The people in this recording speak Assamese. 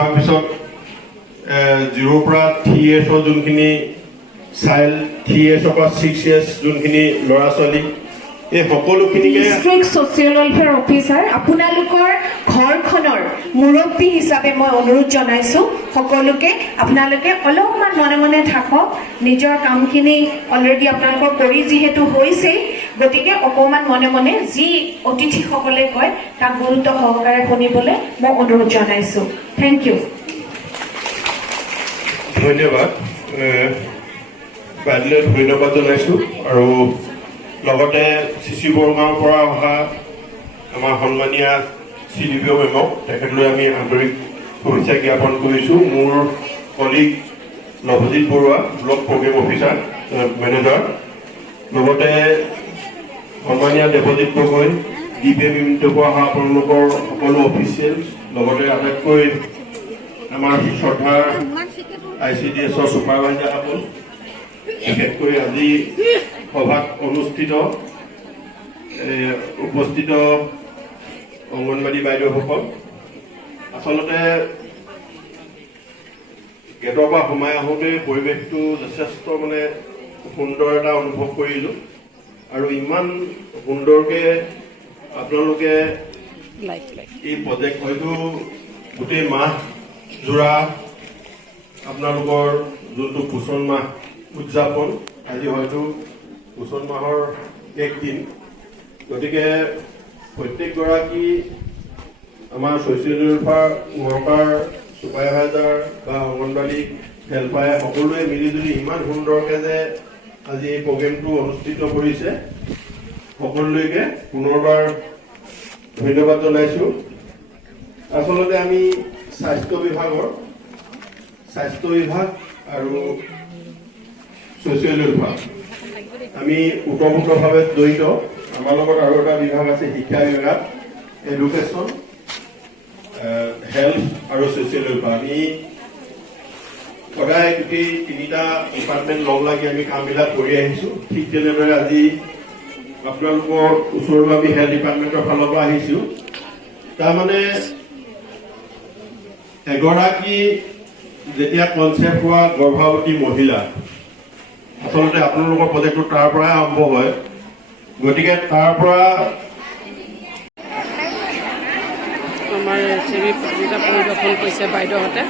হোৱাৰ পিছত 0 পৰা 3 years যোনখিনি চাইল্ড 3 years পৰা 6 years যোনখিনি ল'ৰা ছোৱালী এই সকলোখিনিকে ডিস্ট্ৰিক্ট ছ'চিয়েল ৱেলফেয়াৰ অফিচাৰ আপোনালোকৰ ঘৰখনৰ মুৰব্বী হিচাপে মই অনুৰোধ জনাইছোঁ সকলোকে আপোনালোকে অলপমান মনে মনে থাকক নিজৰ কামখিনি অলৰেডি আপোনালোকৰ কৰি যিহেতু হৈছেই গতিকে অকণমান মনে মনে যি অতিথিসকলে কয় তাক গুৰুত্ব সহকাৰে শুনিবলৈ মই অনুৰোধ জনাইছোঁ থেংক ইউ ধন্যবাদ বাইদেউলৈ ধন্যবাদ জনাইছোঁ আৰু লগতে চিচি বৰগাঁৱৰ পৰা অহা আমাৰ সন্মানীয়া CDPO মেমক তেখেতলৈ আমি আন্তৰিক শুভেচ্ছা জ্ঞাপন কৰিছোঁ মোৰ colleague Lovejit Baruah block programme officer manager লগতে সন্মানীয়া দেৱজিৎ গগৈ DPM ইউনিটৰ পৰা অহা আপোনালোকৰ সকলো অফিচিয়েল লগতে আটাইতকৈ আমাৰ শ্ৰদ্ধাৰ ICDSৰ ছুপাৰভাইজাৰসকল বিশেষকৈ আজি সভাত উপস্থিত অংগনবাড়ী বাইদেউসকল আচলতে গেটৰ পৰা সোমাই আহোঁতে পৰিৱেশটো যথেষ্ট মানে সুন্দৰ এটা অনুভৱ কৰিলোঁ আৰু ইমান সুন্দৰকৈ আপোনালোকে এই প্ৰজেক্ট হয়তো গোটেই মাহ জোৰা আপোনালোকৰ যোনটো পোষণ মাহ উদযাপন আজি হয়তো পোষণ মাহৰ এক দিন গতিকে প্ৰত্যেকগৰাকী আমাৰ ছ'চিয়েল ৱেলফেয়াৰ ৱৰ্কাৰ ছুপাৰভাইজাৰ বা অংগনবাড়ী হেল্পাৰে সকলোৱে মিলিজুলি ইমান সুন্দৰকৈ যে আজি এই প্ৰগ্ৰেমটো অনুষ্ঠিত কৰিছে সকলোলৈকে পুনৰবাৰ ধন্যবাদ জনাইছোঁ আচলতে আমি স্বাস্থ্য বিভাগ আৰু ছ'চিয়েল ৱেলফেয়াৰ আমি ওতঃপ্ৰোতভাৱে জড়িত আমাৰ লগত আৰু এটা বিভাগ আছে শিক্ষা বিভাগ এডুকেশ্যন হেল্থ আৰু ছ'চিয়েল ৱেলফেয়াৰ আমি সদায় গোটেই তিনিটা ডিপাৰ্টমেণ্ট লগ লাগি আমি কামবিলাক কৰি আহিছোঁ ঠিক তেনেদৰে আজি আপোনালোকৰ ওচৰলৈ আমি হেল্থ ডিপাৰ্টমেণ্টৰ ফালৰ পৰা আহিছোঁ তাৰমানে এগৰাকী যেতিয়া কনচেপ্ট হোৱা গৰ্ভৱতী মহিলা আচলতে আপোনালোকৰ প্ৰজেক্টটো তাৰ পৰাই আৰম্ভ হয় গতিকে তাৰ পৰা আমাৰ চেমি পৰিদৰ্শন কৰিছে বাইদেউহঁতে